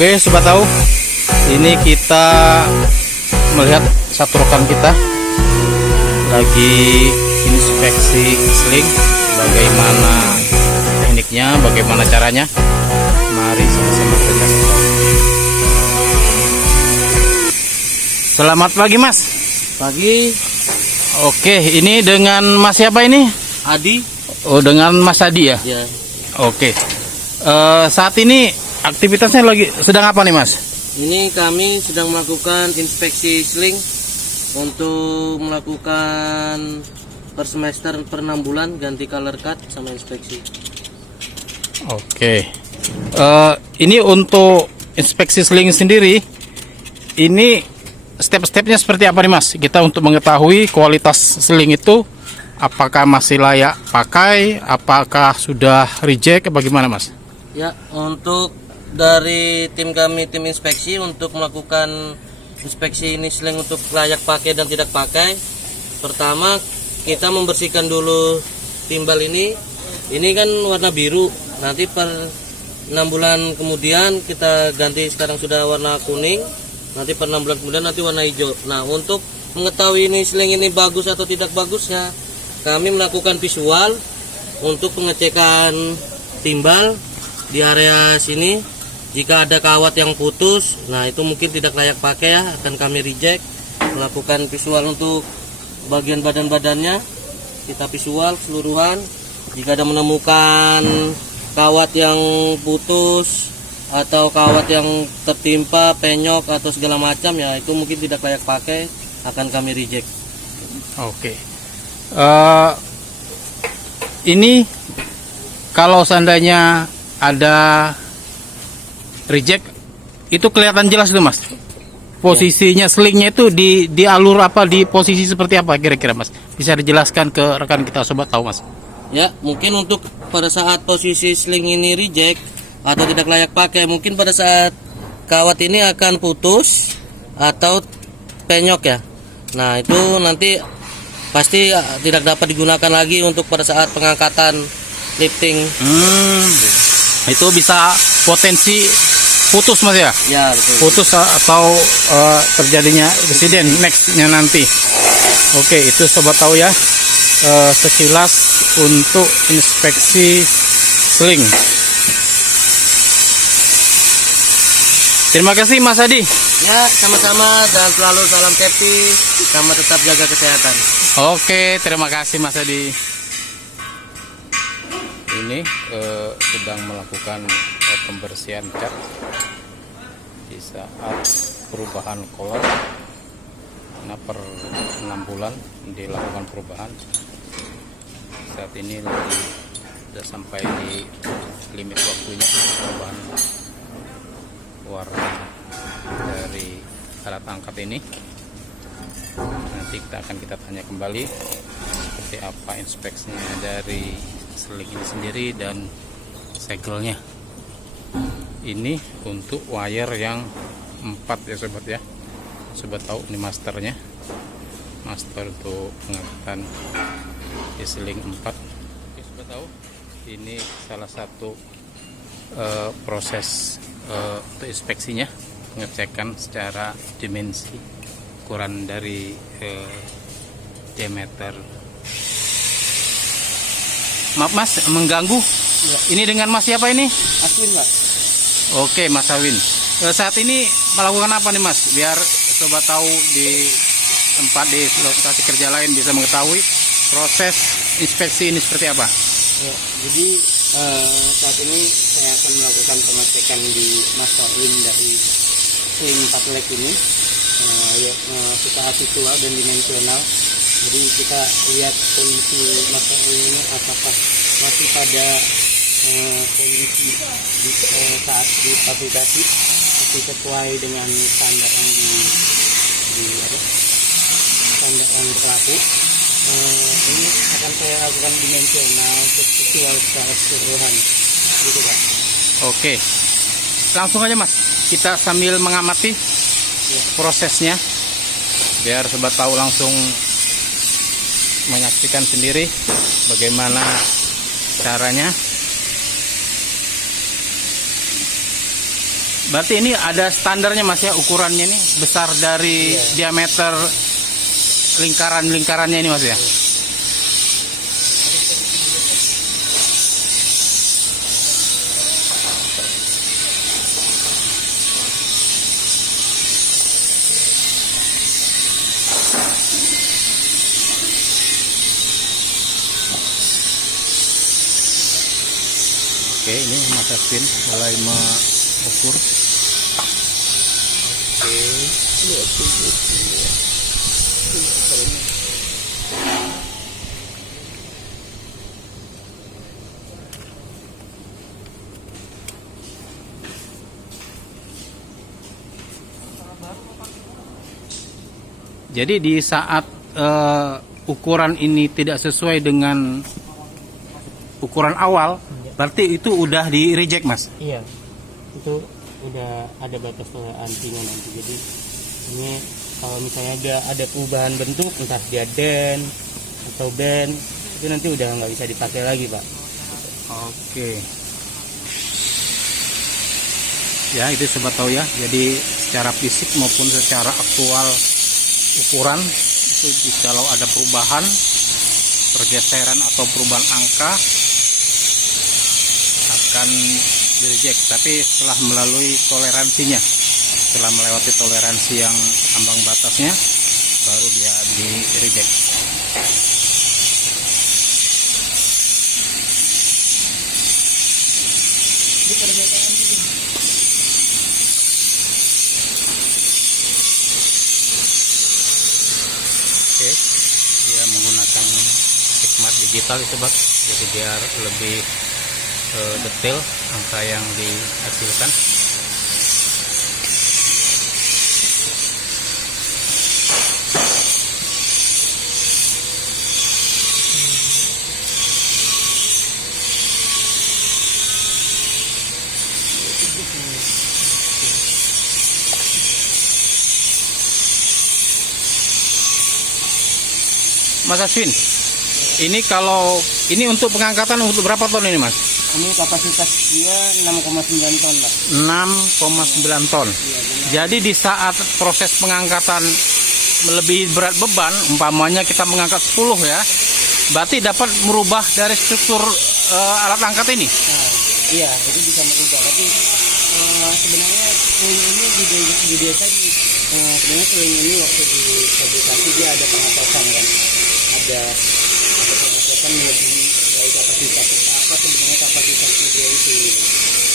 Oke, sobat tahu, ini kita melihat satu rekan kita lagi inspeksi seling. Bagaimana tekniknya, bagaimana caranya, mari sama-sama kita cari tahu. Selamat pagi Mas. Pagi. Oke, ini dengan Mas siapa ini? Adi. Oh, dengan Mas Adi ya? Ya. Oke. Saat ini aktivitasnya lagi sedang apa nih Mas? Ini kami sedang melakukan inspeksi seling untuk melakukan per semester per 6 bulan ganti color cut sama inspeksi. Oke. Ini untuk inspeksi seling sendiri, ini step-stepnya seperti apa nih Mas? Kita untuk mengetahui kualitas seling itu apakah masih layak pakai, apakah sudah reject, bagaimana Mas? Ya, untuk dari tim kami, tim inspeksi, untuk melakukan inspeksi ini seling untuk layak pakai dan tidak pakai, pertama kita membersihkan dulu timbal ini. Ini kan warna biru, nanti per 6 bulan kemudian kita ganti, sekarang sudah warna kuning, nanti per 6 bulan kemudian nanti warna hijau. Nah, untuk mengetahui ini seling ini bagus atau tidak bagusnya, kami melakukan visual untuk pengecekan timbal di area sini. Jika ada kawat yang putus, nah itu mungkin tidak layak pakai ya, akan kami reject. Melakukan visual untuk bagian badan-badannya, kita visual keseluruhan. Jika ada menemukan kawat yang putus atau kawat yang tertimpa, penyok atau segala macam, ya itu mungkin tidak layak pakai, akan kami reject. Oke. Ini kalau seandainya ada reject, itu kelihatan jelas itu Mas. Posisinya selingnya itu di alur apa, di posisi seperti apa kira-kira Mas? Bisa dijelaskan ke rekan kita sobat tahu Mas? Ya, mungkin untuk pada saat posisi sling ini reject atau tidak layak pakai, mungkin pada saat kawat ini akan putus atau penyok ya. Nah, itu nanti pasti tidak dapat digunakan lagi untuk pada saat pengangkatan lifting. Itu bisa potensi putus Mas ya? Ya, betul. Putus atau terjadinya insiden nextnya nanti. Oke, itu sobat tahu ya, sekilas untuk inspeksi seling. Terima kasih Mas Adi. Ya, sama-sama, dan selalu salam safety, sama tetap jaga kesehatan. Oke, terima kasih Mas Adi. Ini sedang melakukan pembersihan cat di saat perubahan color. Nah, per 6 bulan dilakukan perubahan. Saat ini lagi sudah sampai di limit waktunya perubahan warna dari alat angkat ini. Nanti kita tanya kembali seperti apa inspeksinya dari seling ini sendiri dan segelnya. Ini untuk wire yang 4 ya sobat ya. Sobat tahu ini masternya, master untuk pengangkatan di seling 4. Oke, sobat tahu, ini salah satu proses untuk inspeksinya, pengecekan secara dimensi ukuran dari diameter. Maaf Mas, mengganggu. Ya. Ini dengan Mas siapa ini? Aswin, Pak. Oke, Mas Awin. Saat ini melakukan apa nih Mas? Biar sobat tahu di tempat, di lokasi kerja lain bisa mengetahui proses inspeksi ini seperti apa. Ya, jadi saat ini saya akan melakukan pengecekan di master wing dari sling 4 leg ini, secara visual dan dimensional. Jadi kita lihat kondisi master wing ini apakah masih pada kondisi saat difabrikasi masih sesuai dengan standar yang standar yang berlaku. Ini akan saya lakukan dimensional untuk visual secara keseluruhan, gitu Pak. Oke, langsung aja Mas, kita sambil mengamati prosesnya biar sobat tahu langsung menyaksikan sendiri bagaimana caranya. Berarti ini ada standarnya Mas ya, ukurannya ini besar dari diameter lingkarannya ini Mas ya. Oke, ini Mas Aswin mulai mengukur. Jadi di saat ukuran ini tidak sesuai dengan ukuran awal, berarti itu udah di reject Mas? Iya, itu udah ada batas toleransinya nanti. Jadi ini kalau misalnya ada perubahan bentuk, entah dia den atau band, itu nanti udah nggak bisa dipakai lagi Pak. Oke. Ya, itu sobat tahu ya. Jadi secara fisik maupun secara aktual ukuran itu kalau ada perubahan, pergeseran atau perubahan angka akan di reject. Tapi setelah melalui toleransinya, setelah melewati toleransi yang ambang batasnya, baru dia di reject. Oke, dia menggunakan hikmat digital itu Sobat, jadi biar lebih detail angka yang dihasilkan. Mas Aswin, ini kalau ini untuk pengangkatan untuk berapa ton ini Mas? Ini kapasitas dia 6,9 ton Pak. 6,9 ton. Jadi di saat proses pengangkatan melebihi berat beban, umpamanya kita mengangkat 10 ya, berarti dapat merubah dari struktur alat angkat ini? Nah, iya, itu bisa merubah. Tapi sebenarnya swing ini di desa sebenarnya swing ini waktu di fabrikasi dia ada pengatasan kan, ada pengatasan melebihi dari kapasitas apa sebenarnya kapasitas dia itu.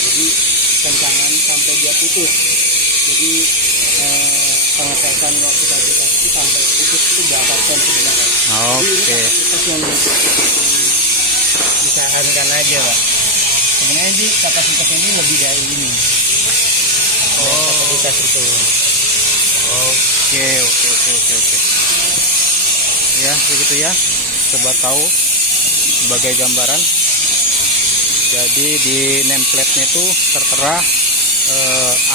Jadi kencangan sampai dia putus. Jadi pengecekan waktu fabrikasi itu sampai putus itu berapa ton sebenarnya. Oke. Kapasitas yang disarankan aja Pak. Sebenarnya di kapasitas ini lebih dari ini. Kapasitas itu. Oke. Ya, begitu ya. Coba tahu sebagai gambaran. Jadi di nameplate-nya itu tertera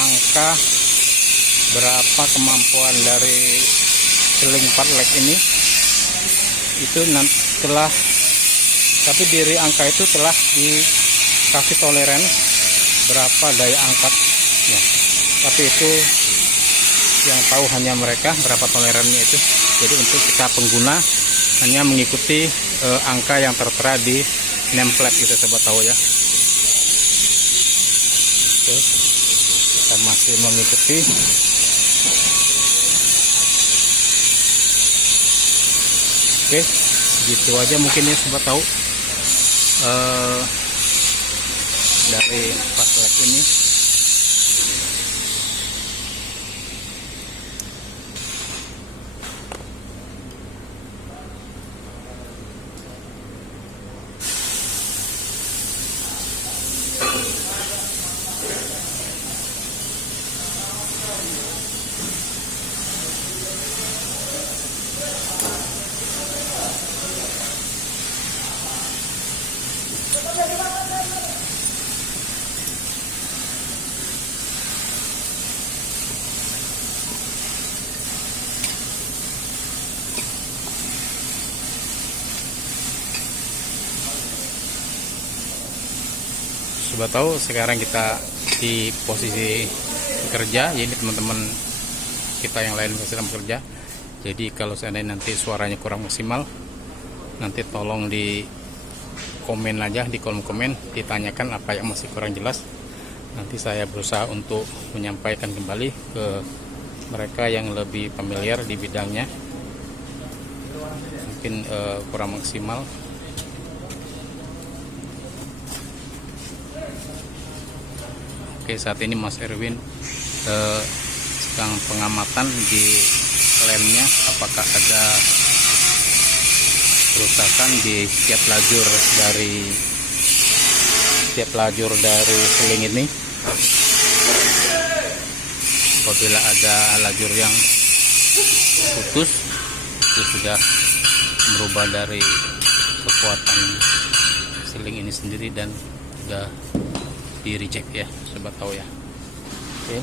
angka berapa kemampuan dari seling 4 leg ini. Itu nanti telah, tapi diri angka itu telah dikasih toleransi berapa daya angkatnya. Tapi itu yang tahu hanya mereka berapa toleransinya itu. Jadi untuk kita pengguna hanya mengikuti angka yang tertera di nameplate itu Sobat tahu ya. Oke, kita masih mengikuti. Oke, gitu aja mungkin ya Sobat tahu dari 4 leg ini. Sobat tahu sekarang kita di posisi bekerja. Ya, ini teman-teman kita yang lain sedang bekerja. Jadi kalau seandainya nanti suaranya kurang maksimal, nanti tolong di komen aja di kolom komen, ditanyakan apa yang masih kurang jelas. Nanti saya berusaha untuk menyampaikan kembali ke mereka yang lebih familiar di bidangnya. Mungkin kurang maksimal. Oke, saat ini Mas Erwin sedang pengamatan di lemnya, apakah ada kerusakan di setiap lajur dari seling ini. Apabila ada lajur yang putus, itu sudah merubah dari kekuatan seling ini sendiri dan sudah di reject ya, sobat tahu ya. Oke.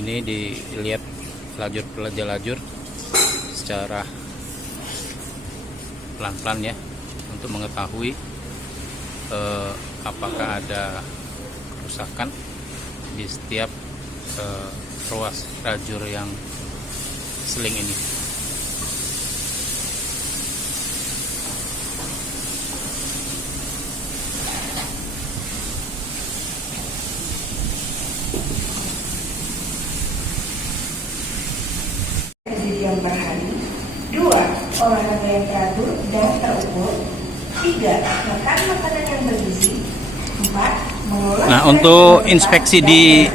Ini dilihat lajur secara pelan-pelan ya, untuk mengetahui apakah ada kerusakan di setiap ruas lajur yang seling ini. Kejadian per hari. 2. Olahraga yang teratur dan terukur. 3. Makan makanan yang bergizi. 4. Mengolah. Nah, untuk inspeksi di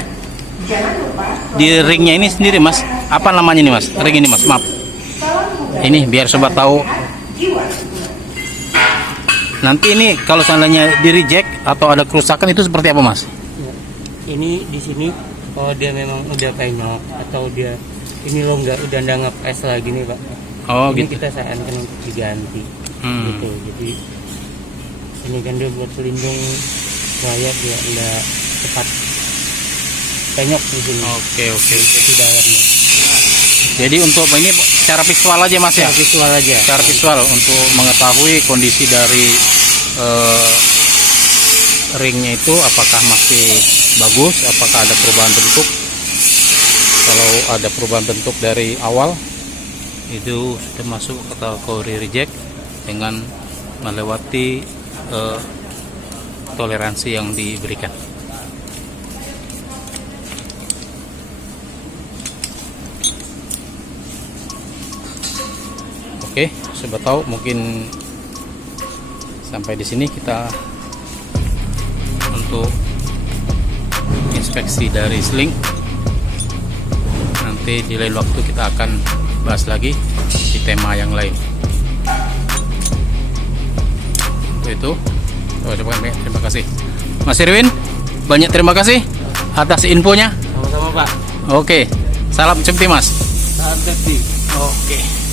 ringnya ini sendiri Mas, apa namanya nih Mas? Ring ini Mas, maaf. Ini biar sobat tahu. Nanti ini kalau seandainya di reject atau ada kerusakan itu seperti apa Mas? Ini di sini kalau dia memang udah penyok atau dia ini lo udah nggak ngepres lagi nih Pak. Oh ini gitu. kita sarankan untuk diganti. Gitu. Jadi ini kan dia buat pelindung supaya dia nggak cepat penyok di sini. Oke. Di dalamnya. Jadi untuk ini secara visual aja Mas ya? Visual aja. Secara visual untuk mengetahui kondisi dari ringnya itu apakah masih bagus, apakah ada perubahan bentuk. Kalau ada perubahan bentuk dari awal, itu sudah masuk kategori reject dengan melewati toleransi yang diberikan. Oke, sobat tahu, mungkin sampai di sini kita untuk inspeksi dari seling. Nanti di lain waktu kita akan bahas lagi di tema yang lain. Untuk itu, terima kasih Mas Erwin, banyak terima kasih atas infonya. Sama-sama Pak. Oke, salam safety Mas. Salam safety. Oke.